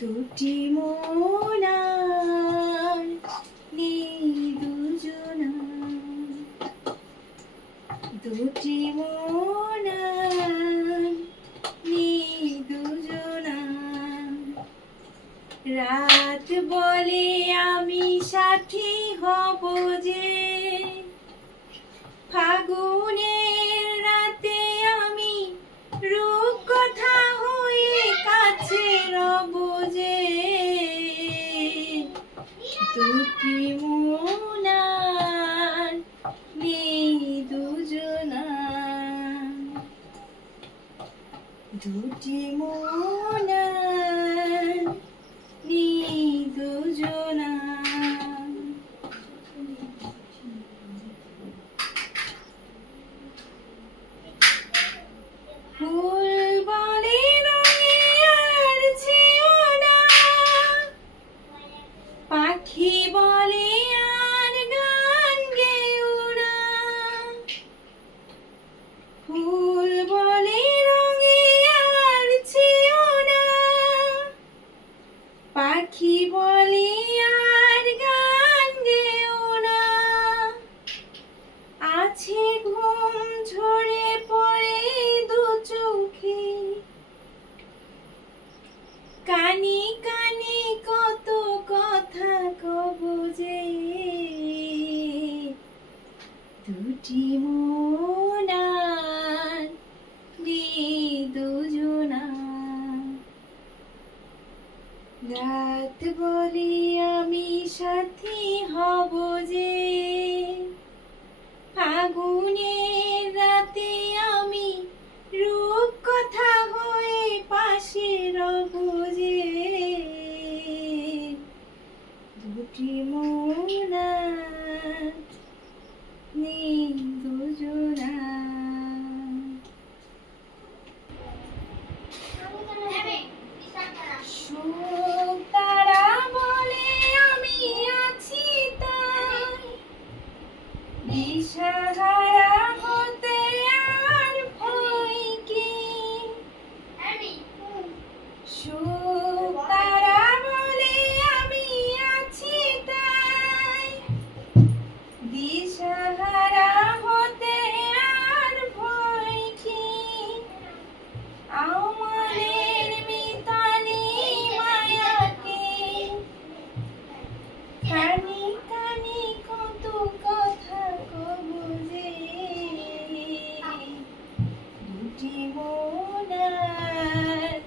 দুটি মনার নেই দুজনা, দুটি মনার নেই দুজনা। রাত বলে আমি সাথী হব যে, ফাগুনের রাতে আমি রূপকথা হয়ে কাছে রব যে। দুটি মনার নেই দুজনা, দুটি মনার নেই দুজনা। ফুল বলে রঙে আর ছিও না, পাখি বলে আর গান গেও না। ফুল বলে রঙে আর ছিও না, পাখি বলে আর গান গেও না। আছে ঘুম ঝরে পড়ে দু চোখে, কানি কানি কত কথা কব যে। দুটি মনার নেই দুজনা। রাত বলে আমি সাথী হব যে, ফাগুনের রাতে আমি রূপকথা হয়ে পাশে রব যে। দুটি মনার নেই দুজনা। সুখ তারা বলে আমি আছি তাই, দিশাহারা হতে আর ভয় কি। সুখ তারা বলে আমি আছি তাই, দিশাহারা হতে আর ভয় কি। আমাদের মিতালি মায়াকে কানি কানি কত কথা কব যে। দুটি মনার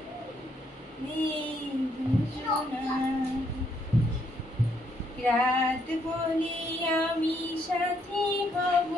নেই দুজনা। রাত বলে আমি সাথী হব